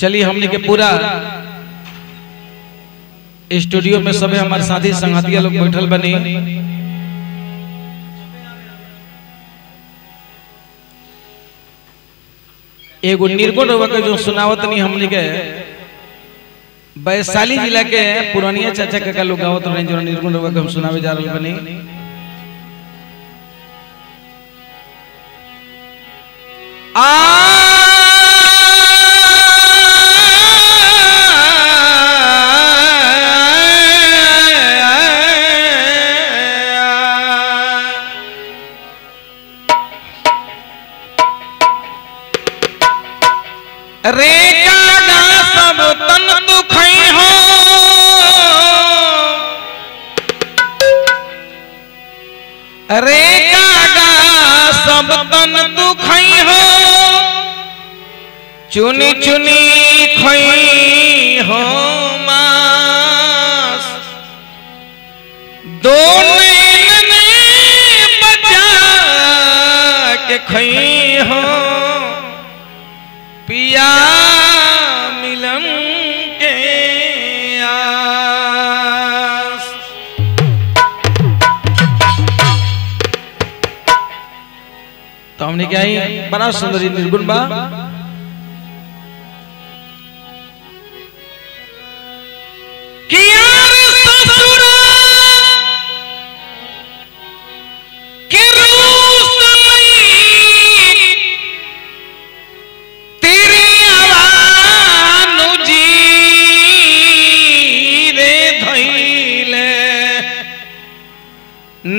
चलिए हमने के पूरा स्टूडियो में सब हमारे साथी संगतिया लोग बैठल बनी। एगो निर्गुण रवा के जो सुनावत नहीं हमने के वैशाली जिला के पुरानिया चाचा काका लोग गावत रहे जो निर्गुण रवा के हम सुनावे जा रहे बनी। रे कागा सब तन दुखई हो, रे कागा सब तन दुखई हो, चुनी चुनी खई हो मास, दो नैन बचा के खई हो, पिया मिलन के आस। तो हमने क्या ही बड़ा सुंदरी निर्गुण बा।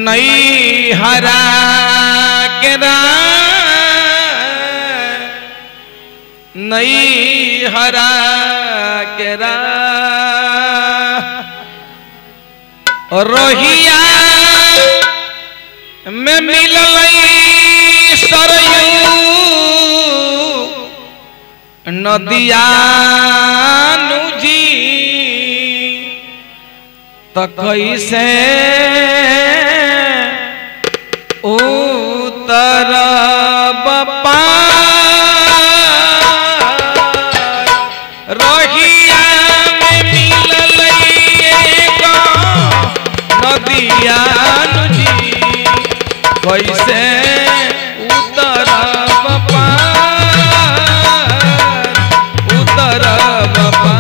नई हरा केरा, नई हरा केरा रोहिया में मिललई सरयू नदिया नुजी, तो कैसे उतर बपा रोहिया में मिललई एगो नदिया नुजी, कैसे उतर बपा उतर बपा।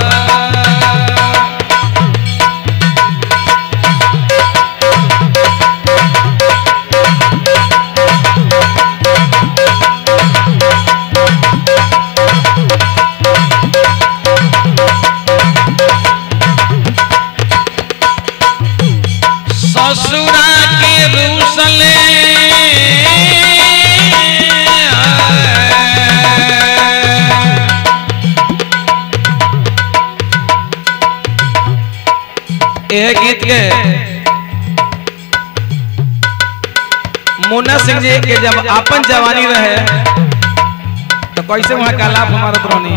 ससुरा के रूसले यह गीत के मुन्ना सिंह जी के जब आपन जवानी रहे तो कैसे वहां का लाभ हमारा रहनी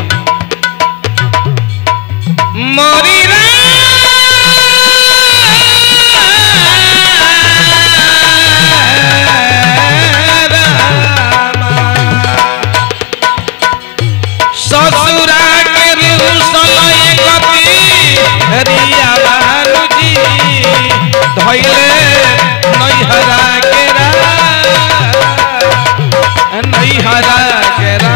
मोरी ससुरा के रूसल कपी रिया बालूजी धैले नैहरा केरा, नैहरा केरा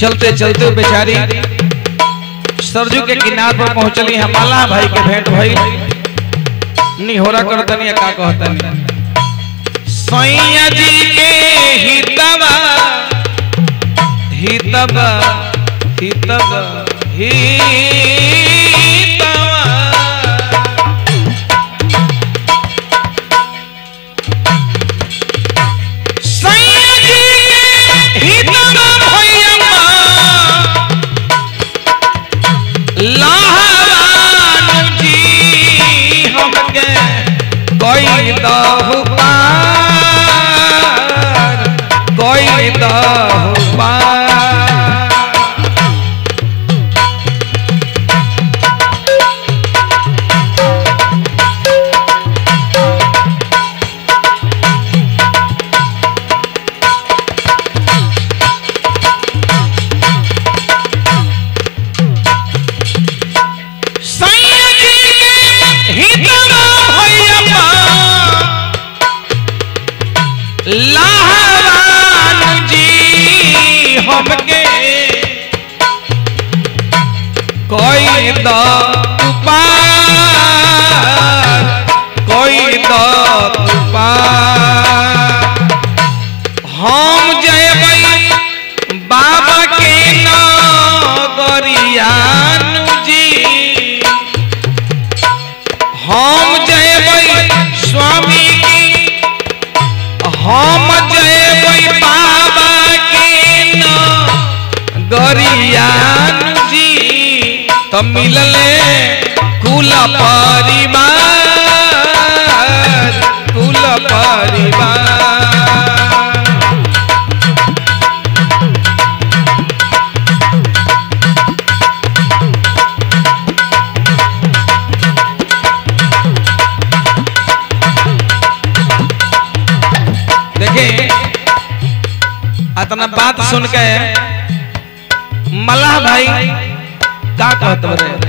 चलते चलते बेचारी सरजू के किनार पर पहुंचली। हमाला भाई के भेंट भई निहोरा करतनी का कहतनी सैया जी के हितवा हितबा हितबा सैया जी के हितवा भैया लाहवान जी हमके कोई दहु पार, कोई दहु पार। कोई दो पार, कोई दो पार। हम जयबै बाबा के नगरियानु जी, हम जयबै स्वामी की, हम जयबै बाबा के नगरियानु जी। तो मिलले कुल परिवार, कुल परिवार। इतना बात सुन के मल्लाह भाई क्या कहते रहे,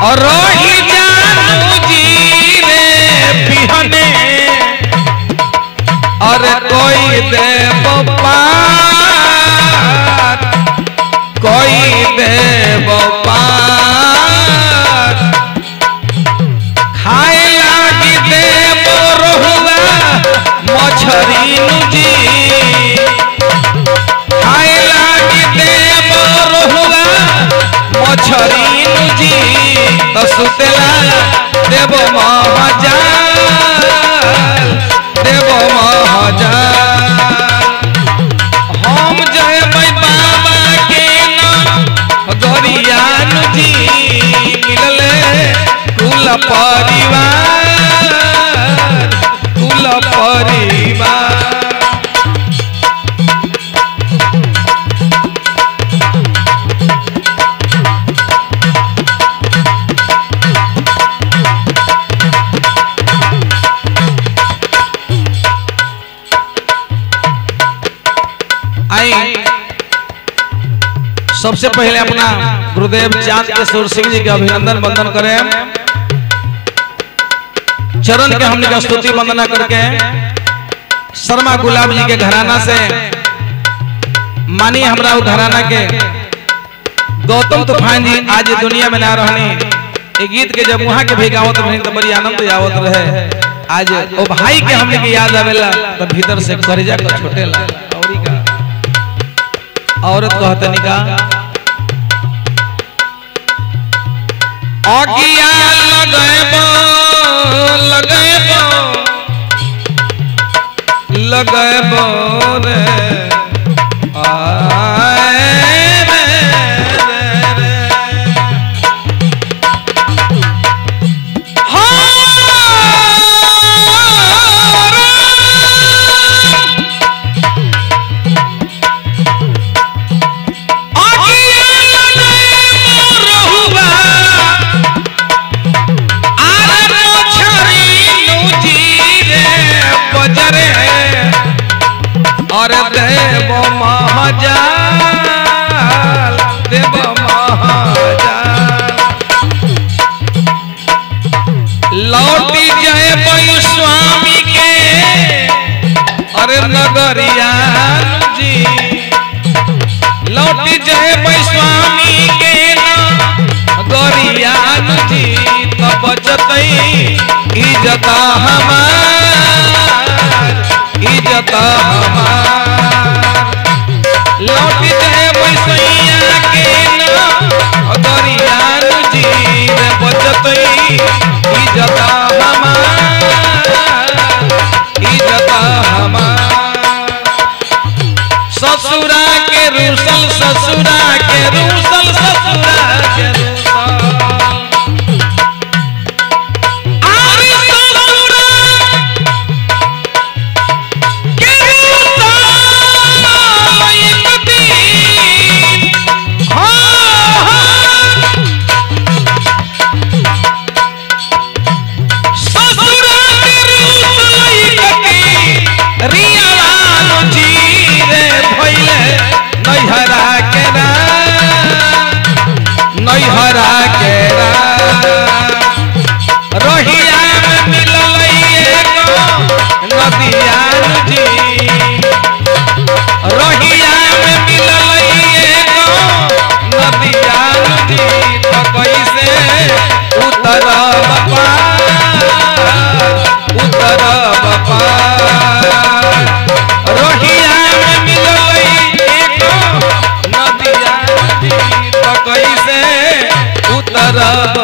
और रोही जानू जी रे बिहने, और कोई देव पार, कोई देव पार। खाए लागी देव रोहुआ मछरी जी, खाए लागी देव रोहुआ मछरी जी। तो सुतेला देव महाजाल, देव महाजाल। हम जयबै बाबा के नगरियानु जी, मिलले कुल परिवार, कुल परिवार। सबसे पहले अपना गुरुदेव चांद किशोर सिंह जी के अभिनंदन वंदन करें, चरण के हमने का स्तुति वंदना करके शर्मा गुलाब जी के घराना से मानी हमरा घराना के गौतम तूफान जी आज दुनिया में ना रहनी। ये गीत के जब वहां के भी गावत रहे तो बड़ी आनंद आवत रहे। आज ओ भाई के हमने के याद आवेला तो भीतर से करेजा को छोटेला। औरत कहते निका अगिया लगैबो लगैबो लगैबो रे और देव महाजाल, देव महाजाल। लौटी जय स्वामी के अरे नगरियानु जी, लौटी जय स्वामी के नगरियानु जी। तब बचतई इज्जत हमार, इज्जत हमार। लौट जाए पैसैया के नगरियानु जी, बचतई इज्जत हमार, इज्जत हमार। ससुरा के रूसल, ससुरा के रूसल, ससुरा के रूसल। रिया लालू जी करब